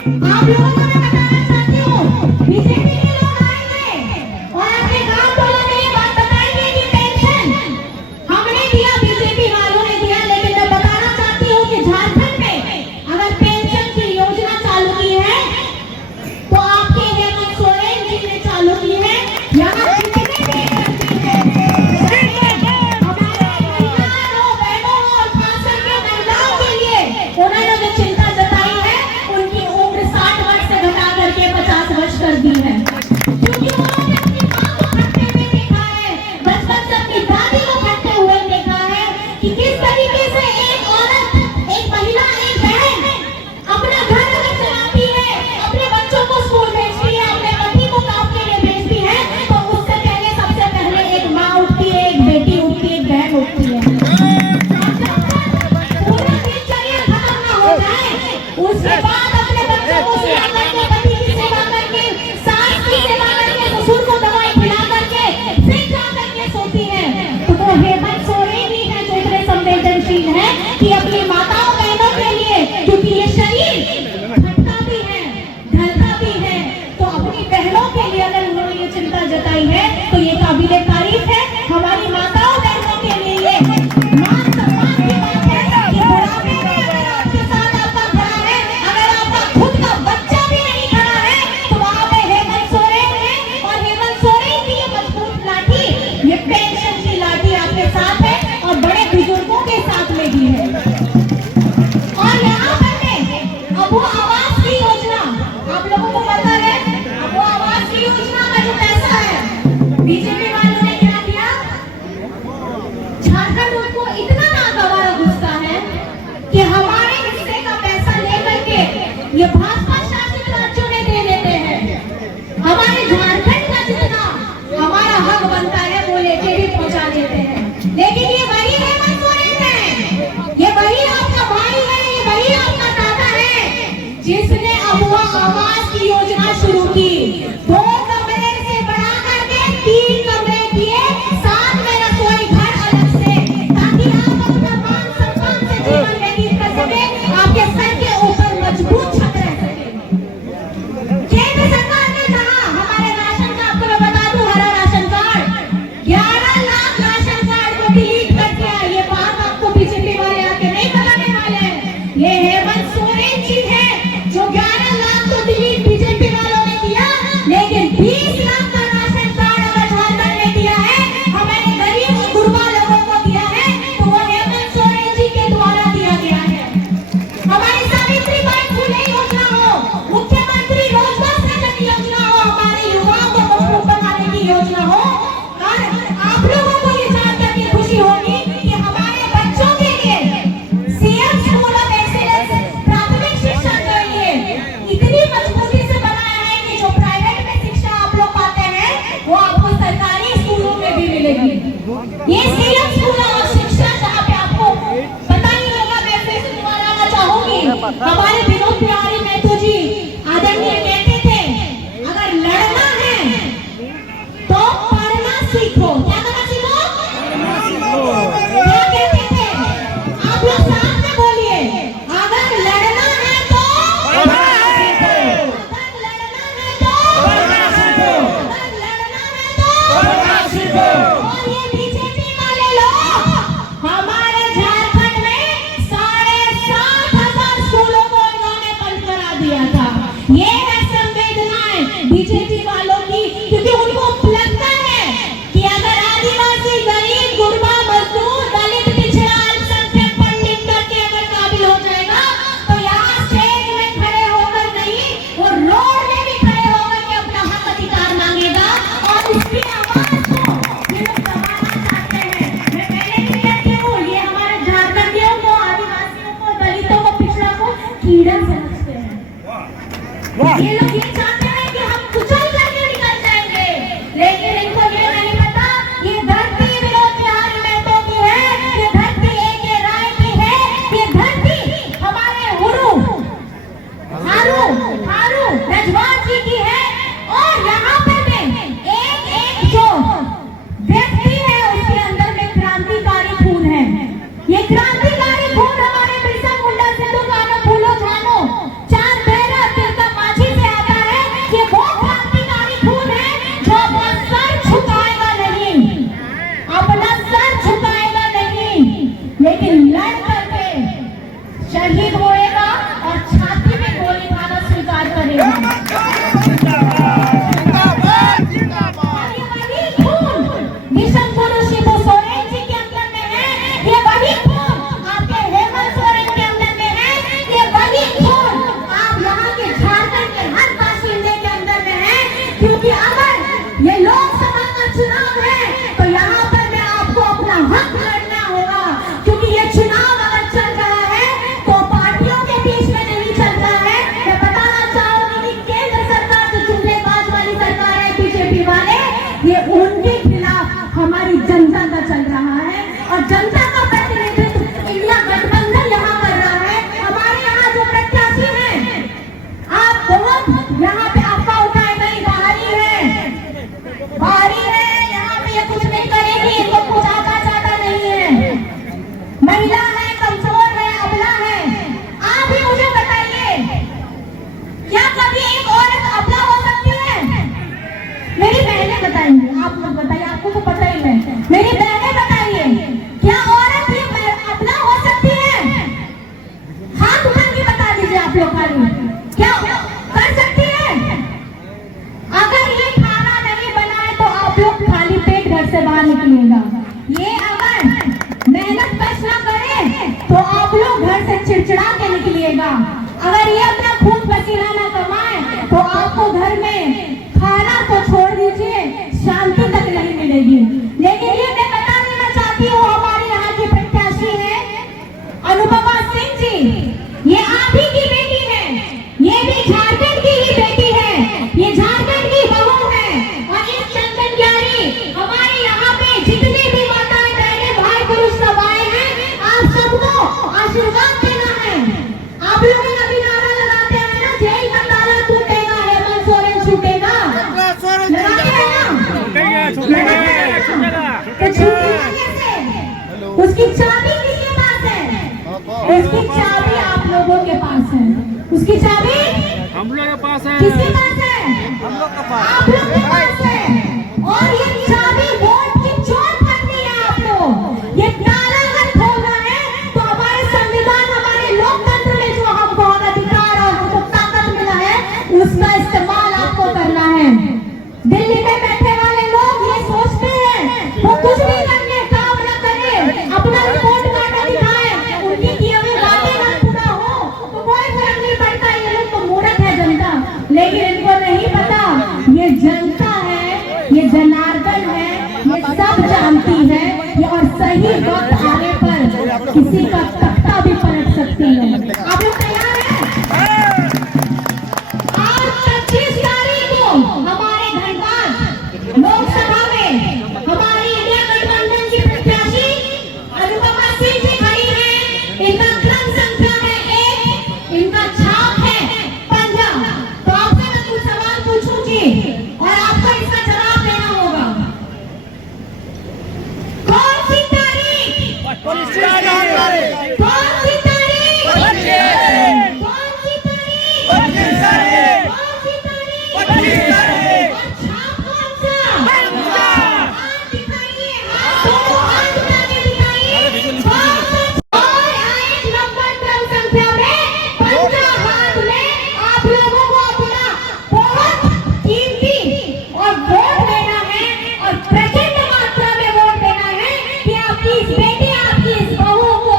आप लोगों को मैं बताना चाहती हूँ, बीजेपी के लोग आएंगे और अपने गांव टोलों में ये बात बताएंगे कि पेंशन हमने दिया, बीजेपी वालों ने दिया, लेकिन मैं बताना चाहती हूँ कि झारखंड में अगर पेंशन की योजना चालू की है तो आपके हेमंत सोरेन जी ने चालू की है। यहाँ कितने पेंशन की है, हमारे महिलाओं, बहनों और खास करके महिलाओं के लिए उन्होंने जो चिंता जताई है, उनकी उम्र 60 वर्ष से घटा करके 50 वर्ष कर दी है, क्योंकि उन्होंने अपनी माँ को खटते हुए देखा है, बचपन से अपनी दादी को खटते हुए देखा है कि किस तरीके से एक औरत, एक महिला, एक बहन अपना घर अगर चलाती है, अपने बच्चों को स्कूल भेजती है, अपने पति को काम के लिए भेजती है, तो उससे पहले सबसे पहले एक माँ उठती है, एक बेटी उठती है, एक बहन उठती है। पूरा दिनचर्या खत्म ना हो जाए, उसके बाद अपने बच्चों को सेवा करके, पति की सेवा करके, सास की सेवा करके, ससुर को दवाई खिला करके फिर जा करके सोती है। तो वो हेमंत सोरेन ही है जो इतने संवेदनशील है कि अपनी माताओं बहनों के लिए, क्योंकि ये शरीर फटता भी है, ढलता भी है, तो अपनी बहनों के लिए अगर उन्होंने ये चिंता जताई है तो ये काबिले तारीफ है। हमारी माताओं बहनों के लिए ये मान सम्मान की बात है कि बुढ़ापे में अगर आपके साथ आपका खड़ा है, अगर आपका खुद का बच्चा भी नहीं खड़ा है, तो वहाँ पे हेमंत सोरेन है, और हेमंत सोरेन की ये मजबूत लाठी, ये पेंशन की लाठी आपके साथ है और बड़े बुजुर्गों के साथ में भी है। और यहाँ पर अब वो आवास की योजना, आप लोगों को पता है, अब वो आवास की योजना का जो पैसा है, बीजेपी वालों ने क्या किया, झारखंड उनको इतना नागवारा गुस्सा है कि हमारे हिस्से का पैसा लेकर के ये भाजपा शासित राज्यों में दे देते हैं, हमारे झारखंड का जितना हमारा हक बनता है वो लेके भी पहुंचा देते हैं। लेकिन ये वही हेमंत सोरेन है, ये वही आपका भाई है, ये वही आपका दादा है जिसने अबुआ आवास की योजना शुरू की। 2 कमरे से बढ़ा करके 3 कमरे किए, साथ में रसोई घर अलग से, ताकि आप अपना मान सम्मान से जीवन व्यतीत कर सके, आपके सर के ऊपर मजबूत छत रह सके। केंद्र सरकार ने कहा हमारे राशन का, आपको मैं बता दूं, हरा ration card 11 lakh ration card को डिलीट कर दिया। ये बात आपको बीजेपी वाले आके नहीं बताने वाले हैं, ये हेमंत सोरेन जी है जो 11 लाख तो डिलीट बीजेपी वालों ने किया, लेकिन 20 लाख का राशन कार्ड अगर झारखंड ने दिया है, हमारे गरीब गुरबा लोगों को दिया है, तो वो हेमंत सोरेन जी के द्वारा दिया गया है। हमारी सावित्रीबाई फुले योजना हो, मुख्यमंत्री रोजगार सृजन योजना हो, हमारे युवाओं को मजबूत बनाने की योजना हो, और आप लोगों को ये जानकर के खुशी होगी कि हमारे बच्चों के लिए सीएम स्कूल ऑफ एक्सीलेंस प्राथमिक शिक्षा के लिए इतनी मजबूती से बनाया है कि जो प्राइवेट में शिक्षा आप लोग पाते हैं वो आपको सरकारी स्कूलों में भी मिलेगी। ये सीएम स्कूल ऑफ शिक्षा जहाँ पे आपको पता ही होगा, मैं फिर से दोहराना चाहूंगी, हमारे विनोद बिहारी महतो जी आदरणीय कहते थे, अगर लड़ना है तो पढ़ना सीखो। क्या करना सीखो? क्या कहते थे? आप लोग साथ में बोलिए, अगर लड़ना है तो पढ़ना सीखो, अगर लड़ना है तो पढ़ना सीखो, अगर लड़ना है तो पढ़ना सीखो। और ये बीजेपी वाले लोग हमारे झारखंड में 7,500 स्कूलों को इन्होंने बंद करा दिया था। ये है संवेदनाएं बीजेपी वालों की, क्योंकि उनको लगता है कि अगर आदिवासी, गरीब, गुरबा, मजदूर, दलित, पिछड़ा, अल्पसंख्यक पढ़ लिख करके अगर काबिल हो जाएगा तो यहाँ स्टेज में खड़े होकर नहीं, वो रोड में भी खड़े होकर के अपना हक अधिकार मांगेगा, और उसकी आवाज को ये लोग दबाना चाहते हैं। मैं पहले भी कहती हूँ, ये हमारे झारखंडियों को, आदिवासियों को, दलितों को, पिछड़ा को कीड़ा समझते हैं। ये लोग ये चाहते हैं कि हम कुचल करके निकल जाएंगे, लेकिन इनको ये नहीं पता, ये धरती विनोद बिहारी महतो की है, ये धरती A.K. राय की है, ये धरती हमारे हुरू, हारू रजवाड़ जी की है। और यहाँ पे एक जो व्यक्ति है उसके अंदर में क्रांतिकारी खून है, ये क्रांतिकारी खून हमारे बिरसा मुंडा, सिद्धू कान्हू फूलो झानो, चांद बहरा, लोग यहाँ पे अफवाह उठाए नहीं, बाहरी है, यहाँ पे ये कुछ नहीं करेगी, इनको कुछ आता जाता नहीं है, महिला है, कमजोर है, अबला है। आप ही मुझे बताइए, क्या कभी एक औरत अबला हो सकती है? मेरी बहनें बताएंगी, आप लोग बताइए, आपको तो पता ही नहीं। मेरी बहनें बताइए, क्या औरत भी अबला हो सकती है? हाथ उठा के बता दीजिए आप लोग, क्या कर सकती है? अगर ये खाना नहीं बनाए तो आप लोग खाली पेट घर से बाहर निकलिएगा। ये अगर मेहनत कष्ट ना करे तो आप लोग घर से चिड़चिड़ा के निकलिएगा। अगर ये अपना खून पसीना ना कमाए तो आपको घर में खाना तो छोड़ दीजिए, शांति तक नहीं मिलेगी। लेकिन ये मैं बता देना चाहती हूँ, हमारे यहाँ की प्रत्याशी है अनुपमा सिंह जी, ये आप ही की बेटी है, ये भी झारखंड की ही बेटी है, ये झारखंड की बहू है। और इस चंदन ग्यारी हमारे यहाँ पे जितने भी माताएं बहनें भाई पुरुष सब आए हैं, आप सबको आशीर्वाद देना है। आप लोग अभी नारा लगाते हैं ना, जय का ताला टूटेगा, हेमंत सोरेन छूटेगा, लगाते हैं ना, तो छूटेगा कैसे? उसकी चाबी किसके पास है? उसकी चाबी आप लोगों के पास है। उसकी चाबी हम लोग के पास है। किसके पास है? हम लोग के पास। आप लोग के पास है। और ये चाबी वोट की चोर करनी है आप लोग। ये ताला अगर खोलना है तो हमारे संविधान, हमारे लोकतंत्र में जो हमको अधिकार और हमको ताकत मिला है, उसका इस्तेमाल आपको करना है। दिल्ली में बैठे वाले लोग ये सोचते हैं वो कुछ भी करने काम न करे, अपना रिपोर्ट कार्ड दिखाए, उनकी की हुई बातें ना पूरा हो तो कोई फर्क नहीं पड़ता, ये लोग तो मूर्ख है जनता। लेकिन इनको नहीं पता, ये जनता है, ये जनार्दन है, ये सब जानती है, ये और सही वक्त आने पर किसी का तख्ता भी पलट सकती है। आप लोग तैयार हैं? आज 25 तारीख को हमारे धनबाद लोकसभा में हमारी इंडिया गठबंधन की प्रत्याशी अनुपमा सिंह जी खड़ी है। इनका क्रम संख्या है 1, इनका छाप है 15। तो आपसे मैं कुछ सवाल पूछूंगी और आपको इसका जवाब देना होगा। कौन सी तारीख? कौन सी तारीख? कौन सी तारीख? कौन सी तारीख? कौन सी तारीख? और छाप कौन सा? हाथ दिखाइए, हाथ दोनों हाथ उठा के दिखाइए। कौन सा? और एक नंबर क्रम संख्या में 15 हाथ में आप लोगों को अपना बहुत कीमती और वोट देना है और प्रचंड मात्रा में वोट देना है कि आपकी इस बेटी, आपकी इस बहू को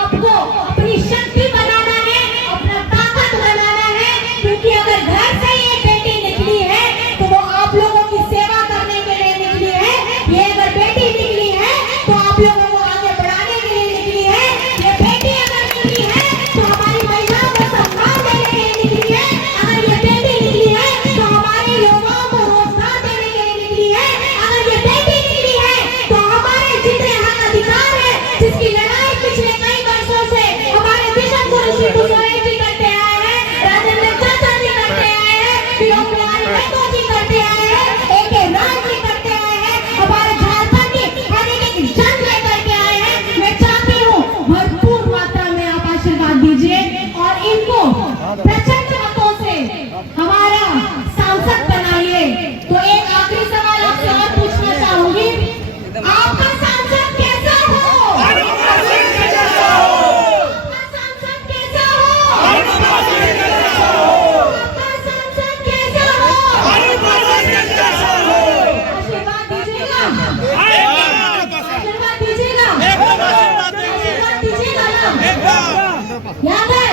आपको अपनी शक्ति बनाना है, अपना ताकत बनाना है। क्योंकि अगर घर से ये बेटी निकली है तो वो आप लोगों की सेवा करने के लिए निकली है। ये अगर बेटी निकली है तो आप लोगों को आगे बढ़ाने के लिए निकली है। ये बेटी अगर निकली है तो हमारी महिलाओं को सम्मान देने के लिए निकली है। अगर ये बेटी निकली है तो हमारे लोगों को रोजगार देने के लिए निकली है। अगर ये बेटी निकली है तो हमारे जितने हक अधिकार है, जिसकी लड़ाई पिछले कई वर्षों से हमारे विजन गुरु श्री गुरुदेव जी करते आए हैं, राजेंद्र चाचा जी करते आए हैं, पीएम नेहरू जी करते आए हैं, AK राज जी करते आए हैं, हमारे झारखंड की हर एक जन लेकर के आए हैं। मैं चाहती हूँ भरपूर मात्रा में आप आशीर्वाद दीजिए और इनको प्रचंड मतों से हमारा सांसद बनाइए। तो एक आखिरी सवाल आपसे और पूछना चाहूंगी, आपका सांसद कैसा हो? आपका सांसद कैसा हो? आपका सांसद कैसा हो? आशीर्वाद दीजिएगा, आशीर्वाद दीजिएगा, आशीर्वाद दीजिएगा ना। याद है?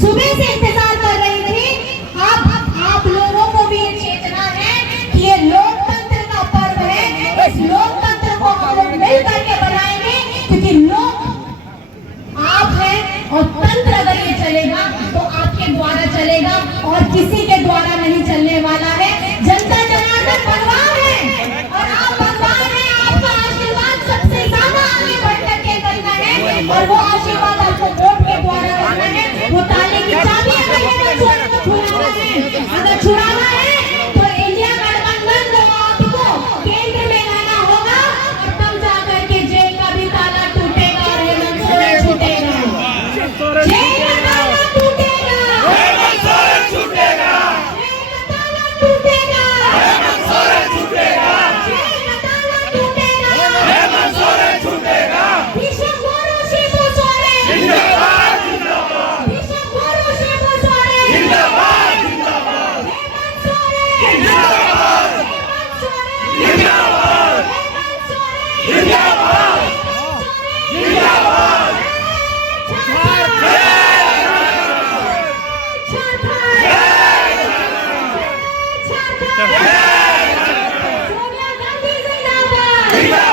सुबह से इंतजार कर रही थी। आप लोगों को भी ये चेतना है कि ये लोकतंत्र का पर्व है। इस लोकतंत्र को हम लोग मिल करके बनाएंगे। जिंदाबाद